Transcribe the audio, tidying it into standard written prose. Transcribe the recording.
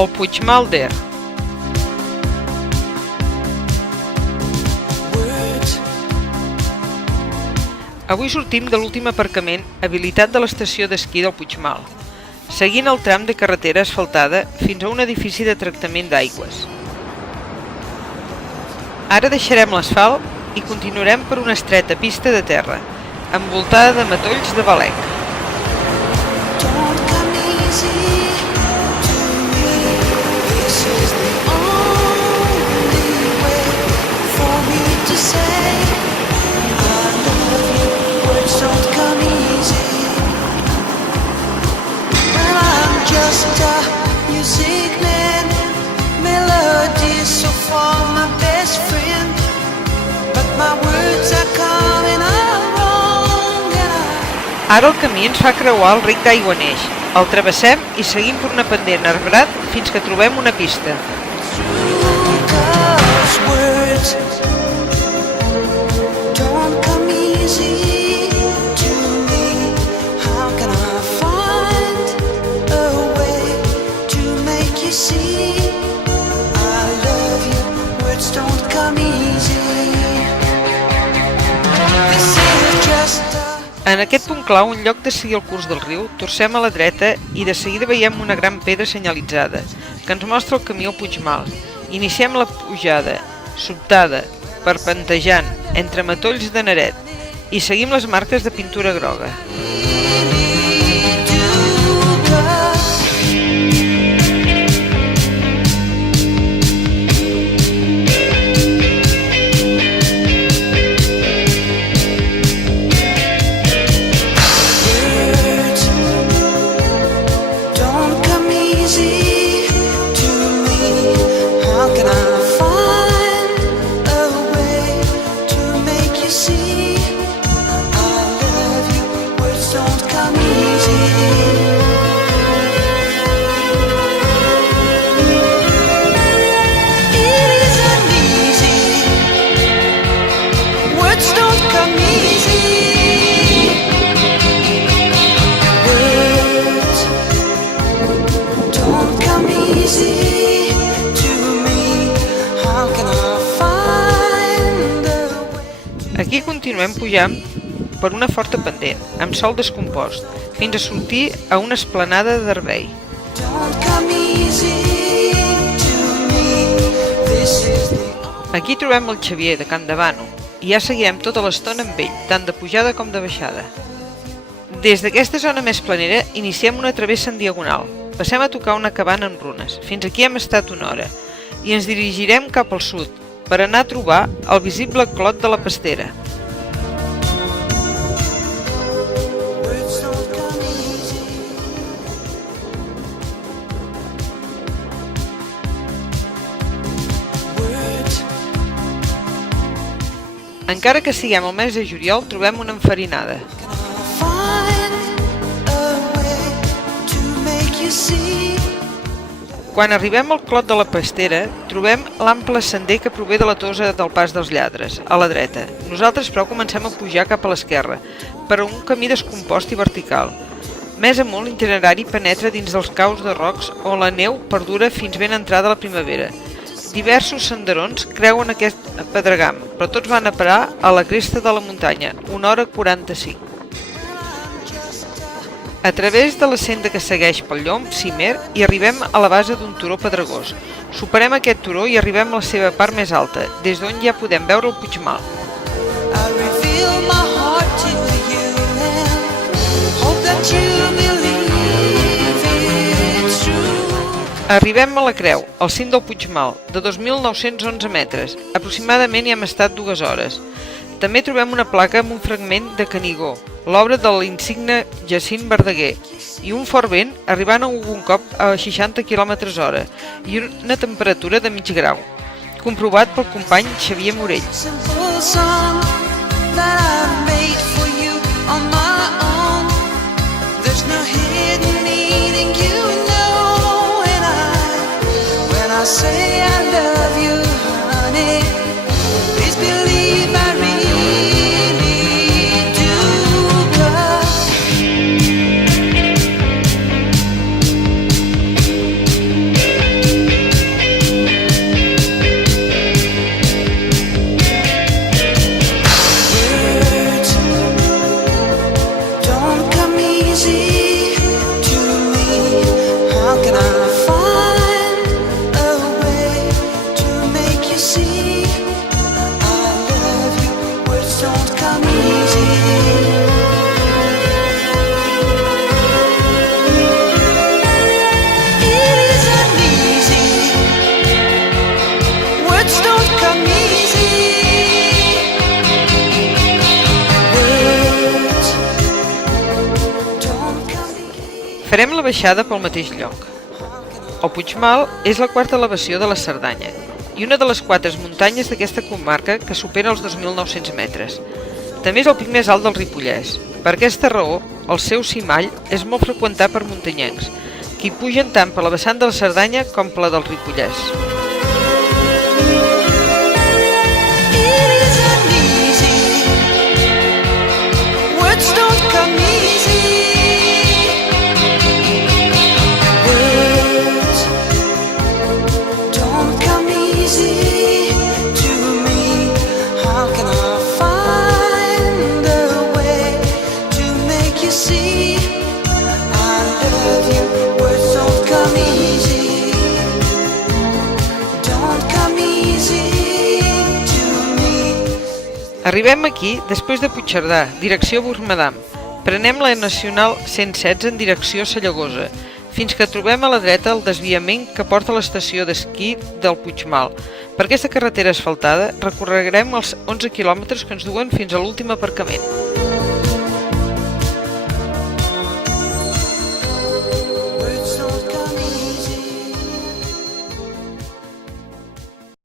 el Puigmal d'Er. Avui sortim de l'últim aparcament habilitat de l'estació d'esquí del Puigmal, seguint el tram de carretera asfaltada fins a un edifici de tractament d'aigües. Ara deixarem l'asfalt i continuarem per una estreta pista de terra, envoltada de matolls de balec. Ara el camí ens fa creuar el ric d'Aiguaneix. El travessem i seguim per una pendent arbrat fins que trobem una pista. En aquest punt clau, en lloc de seguir el curs del riu, torcem a la dreta i de seguida veiem una gran pedra senyalitzada, que ens mostra el camí al Puigmal. Iniciem la pujada, sobtada, perpentejant, entre matolls de neret, i seguim les marques de pintura groga. Aquí continuem pujant per una forta pendent, amb sòl descompost, fins a sortir a una esplanada d'herbei. Aquí trobem el Xavier, de Can Davano, i ja seguirem tota l'estona amb ell, tant de pujada com de baixada. Des d'aquesta zona més planera iniciem una travessa en diagonal. Passem a tocar una cabana en runes. Fins aquí hem estat una hora, i ens dirigirem cap al sud, per anar a trobar el visible Clot de la Pastera. Encara que siguem al mes de juliol, trobem una enfarinada. Quan arribem al Clot de la Pastera, trobem l'ample sender que prové de la Tossa del Pas dels Lladres, a la dreta. Nosaltres, però, comencem a pujar cap a l'esquerra, per a un camí descompost i vertical. Més amunt, l'itinerari penetra dins dels caus de rocs on la neu perdura fins ben entrada la primavera. Diversos senderons creuen aquest pedregam, però tots van a parar a la cresta de la muntanya, 1h45. A través de la senda que segueix pel llom, cimer, i arribem a la base d'un turó pedregós. Superem aquest turó i arribem a la seva part més alta, des d'on ja podem veure el Puigmal. Arribem a la creu, al cim del Puigmal, de 2.911 metres. Aproximadament hi hem estat 2 hores. També trobem una placa amb un fragment de Canigó, l'obra de l'insigne Jacint Verdaguer, i un fort vent arribant algun cop a 60 km/h i una temperatura de mig grau, comprovat pel company Xavier Morell. don't come easy. It isn't easy. Words don't come easy. Words don't come easy. Farem la baixada pel mateix lloc. El Puigmal és la quarta elevació de la Cerdanya i una de les 4 muntanyes d'aquesta comarca que supera els 2.900 metres. També és el pic més alt del Ripollès. Per aquesta raó, el seu cimall és molt freqüentat per muntanyencs, que hi pugen tant per la vessant de la Cerdanya com per la del Ripollès. It isn't easy. Words don't come easy. Words don't come easy to me. How can I find a way to make you see I love you? Words don't come easy. Don't come easy to me. Arribem aquí després de Puigcerdà, direcció Borredà. Prenem la Nacional 116 en direcció Sallagosa, fins que trobem a la dreta el desviament que porta a l'estació d'esquí del Puigmal. Per aquesta carretera asfaltada recorreguem els 11 quilòmetres que ens duen fins a l'últim aparcament.